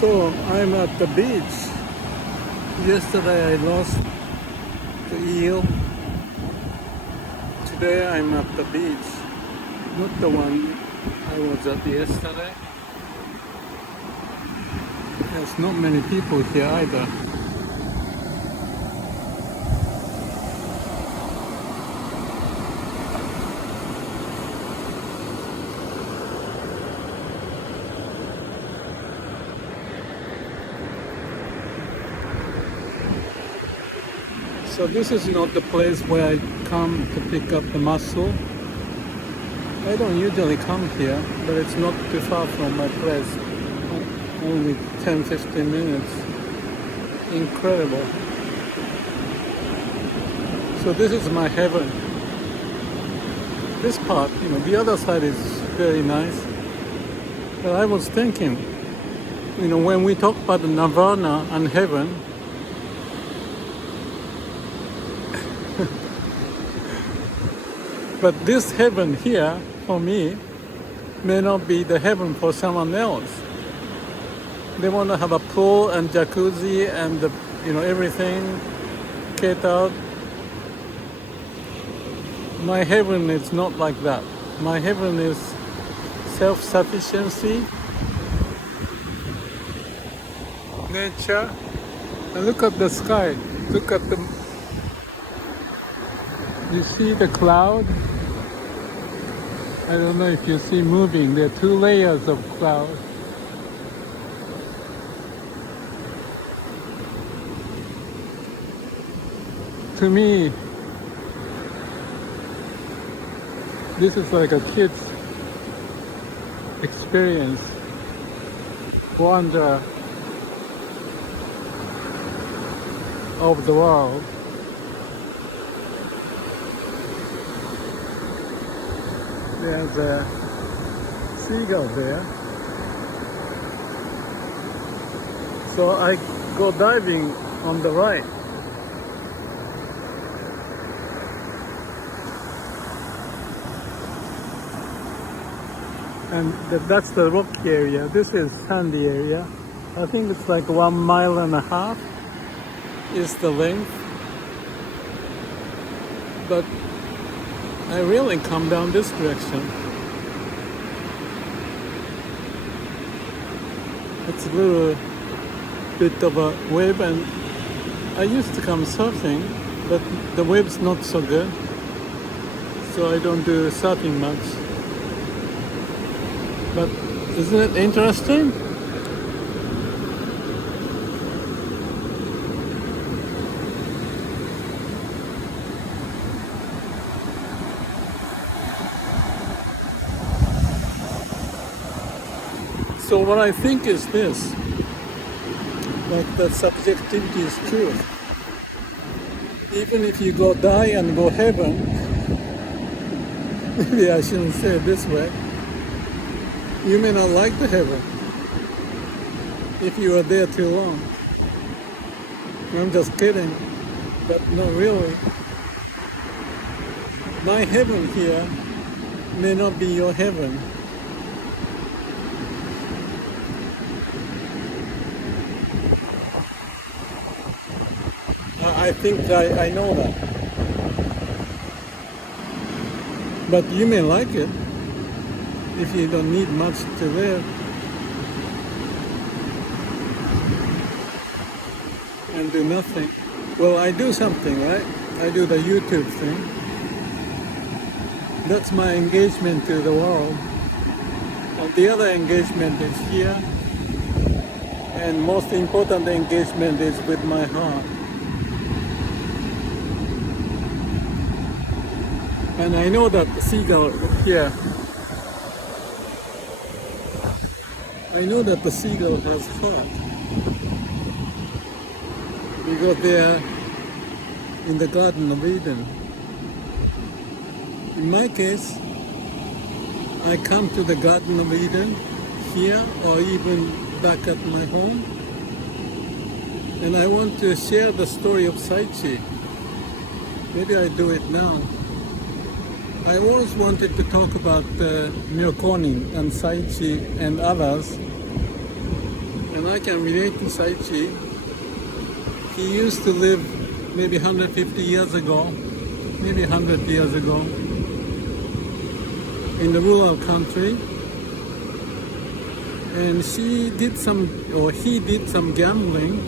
So I'm at the beach. Yesterday I lost the eel. Today I'm at the beach. Not the one I was at yesterday. There's not many people here either. So this is not the place where I come to pick up the mussel. I don't usually come here, but it's not too far from my place. Only 10-15 minutes. Incredible. So this is my heaven. This part, the other side is very nice. But I was thinking, when we talk about the Nirvana and heaven, but this heaven here, for me, may not be the heaven for someone else. They want to have a pool and jacuzzi and everything catered. My heaven is not like that. My heaven is self-sufficiency, nature, and look at the sky. Look at the. You see the cloud? I don't know if you see moving. There are 2 layers of cloud. To me, this is like a kid's experience. Wonder of the world. There's a seagull there. So I go diving on the right. And that's the rocky area. This is sandy area. I think it's like 1.5 miles is the length. But I really come down this direction. It's a little bit of a wave, and I used to come surfing, but the wave's not so good, so I don't do surfing much. But isn't it interesting? So what I think is this, like the subjectivity is truth. Even if you go die and go heaven, maybe I shouldn't say it this way, you may not like the heaven if you are there too long. I'm just kidding, but not really. My heaven here may not be your heaven. I think I know that. But you may like it if you don't need much to live. And do nothing. Well, I do something, right? I do the YouTube thing. That's my engagement to the world. And the other engagement is here. And most important engagement is with my heart. And I know that the seagull here, I know that the seagull has heart. Because they are in the Garden of Eden. In my case, I come to the Garden of Eden here or even back at my home. And I want to share the story of Saichi. Maybe I do it now. I always wanted to talk about Myōkōnin and Saichi and others. And I I can relate to Saichi. He used to live maybe 150 years ago, maybe 100 years ago, in the rural country. And he did some gambling,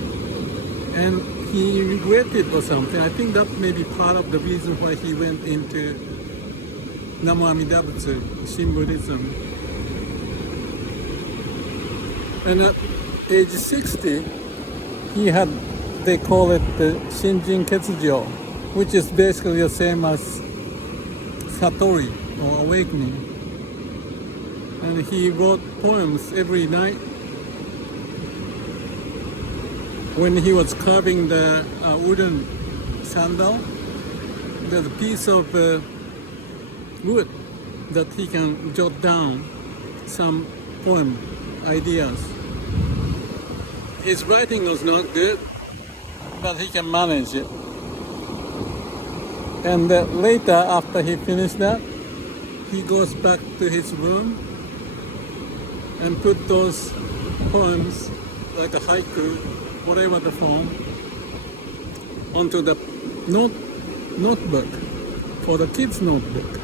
and he regretted or something. I think that may be part of the reason why he went into Namo Amida Butsu, Shin Buddhism. And at age 60, he had, they call it the Shinjin Ketsujo, which is basically the same as Satori, or awakening. And he wrote poems every night. When he was carving the wooden sandal, there's a piece of wood that he can jot down some poem ideas. His writing was not good, but he can manage it. And later, after he finished that, he goes back to his room and put those poems, like a haiku, whatever the form, onto the notebook, for the kids' notebook.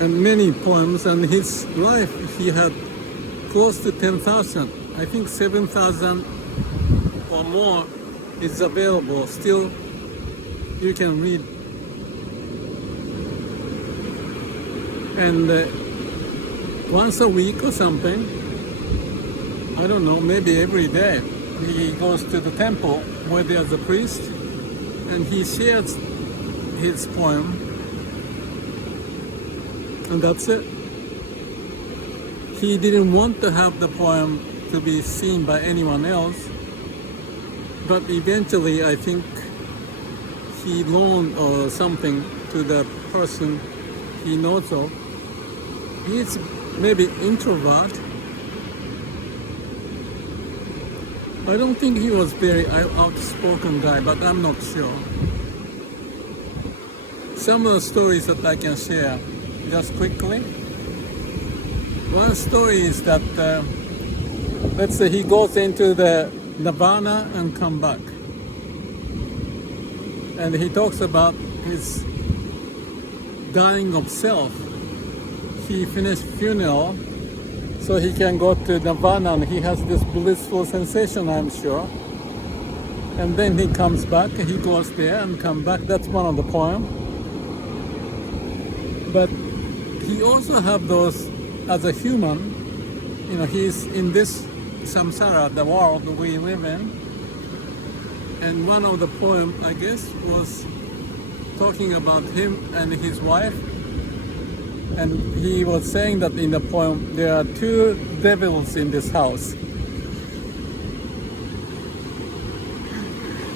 And many poems, and his life, he had close to 10,000. I think 7,000 or more is available. Still, you can read. And once a week or something, I don't know, maybe every day, he goes to the temple where there's a priest, and he shares his poem, and that's it. He didn't want to have the poem to be seen by anyone else, but eventually I think he loaned or something to the person he knows of. He's maybe introvert. I don't think he was very outspoken guy, but I'm not sure. Some of the stories that I can share just quickly. One story is that, let's say he goes into the Nirvana and come back. And he talks about his dying of self. He finished funeral, so he can go to Nirvana, and he has this blissful sensation, I'm sure. And then he comes back, he goes there and come back. That's one of the poem. But he also have those as a human. You know, he's in this samsara, the world we live in. And one of the poem, I guess, was talking about him and his wife. And he was saying that in the poem, there are two devils in this house.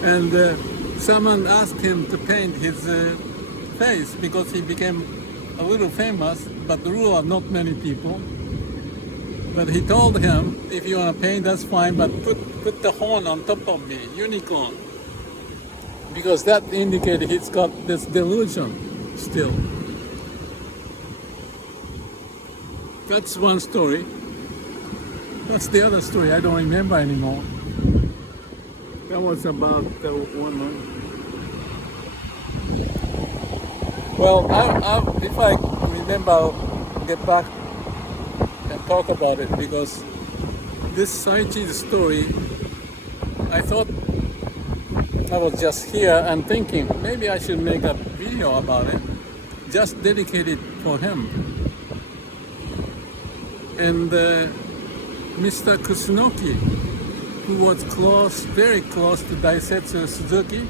And someone asked him to paint his face because he became a little famous, but the rule of not many people. But he told him, if you want to paint, that's fine, but put the horn on top of me, unicorn. Because that indicated he's got this delusion still. That's one story. What's the other story? I don't remember anymore. That was about the woman. Well, if I remember, I'll get back and talk about it, because this Saichi's story, I thought I was just here and thinking maybe I should make a video about it, just dedicated for him. And Mr. Kusunoki, who was very close to Daisetsu Suzuki.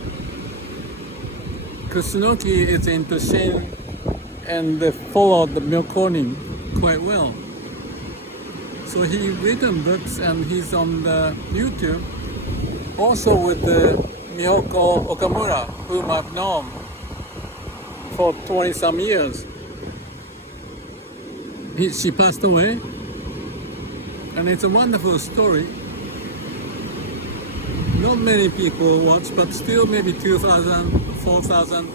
Kusunoki is into Shin and followed the Myōkōnin quite well. So he written books, and he's on the YouTube, also with the Miyoko Okamura, whom I've known for 20 some years. She passed away, and it's a wonderful story. Not many people watch, but still maybe 2,000, 4,000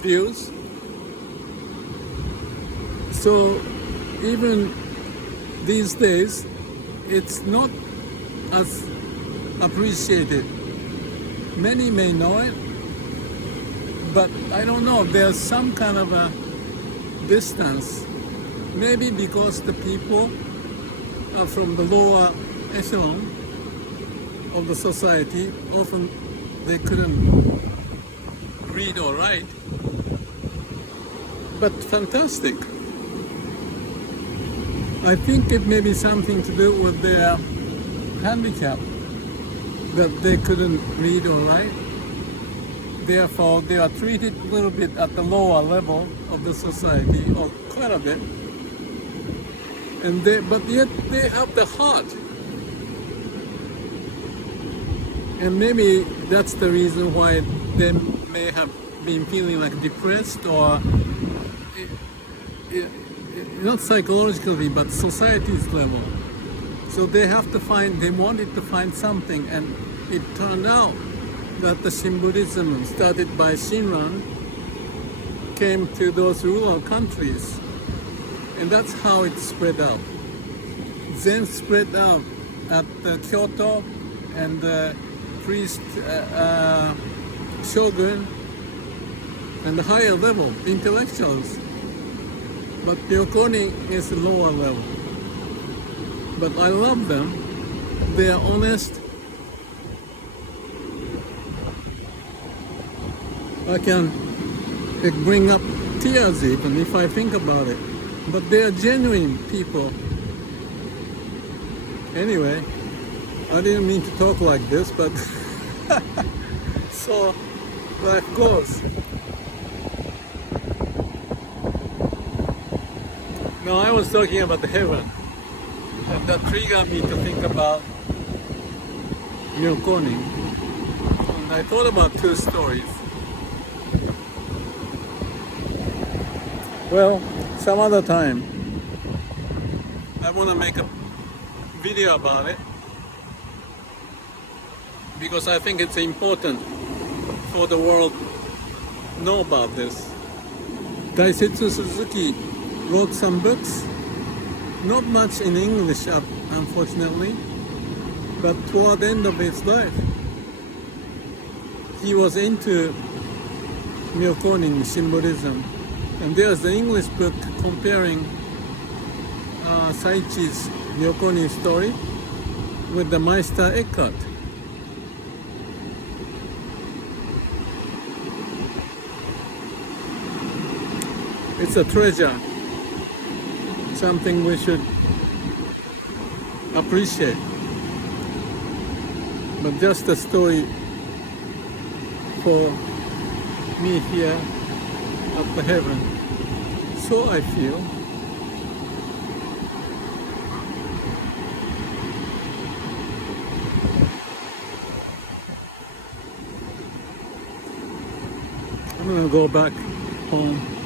views. So even these days, it's not as appreciated. Many may know it, but I don't know, there's some kind of a distance. Maybe because the people are from the lower echelon of the society, often they couldn't read or write. But fantastic. I think it may be something to do with their handicap, that they couldn't read or write. Therefore, they are treated a little bit at the lower level of the society, or quite a bit. And but yet they have the heart. And maybe that's the reason why they may have been feeling like depressed, or not psychologically, but society's level. So they wanted to find something, and it turned out that the Shin-Buddhism, started by Shinran, came to those rural countries. And that's how it spread out. Zen spread out at Kyoto, and the priest, shogun, and the higher level, intellectuals. But Myōkōnin is lower level. But I love them. They are honest. I can bring up tears even if I think about it. But they are genuine people. Anyway, I didn't mean to talk like this, but so life goes. No, I was talking about the heaven, and that triggered me to think about Myōkōnin. And I thought about two stories. Well, some other time, I want to make a video about it, because I think it's important for the world to know about this. Daisetsu Suzuki wrote some books, not much in English, unfortunately, but toward the end of his life, he was into Myōkōnin, Shin-Buddhism. And there's the English book comparing Saichi's Myōkōnin story with the Meister Eckhart. It's a treasure, something we should appreciate. But just a story for me here at the heaven. So I feel. I'm gonna go back home.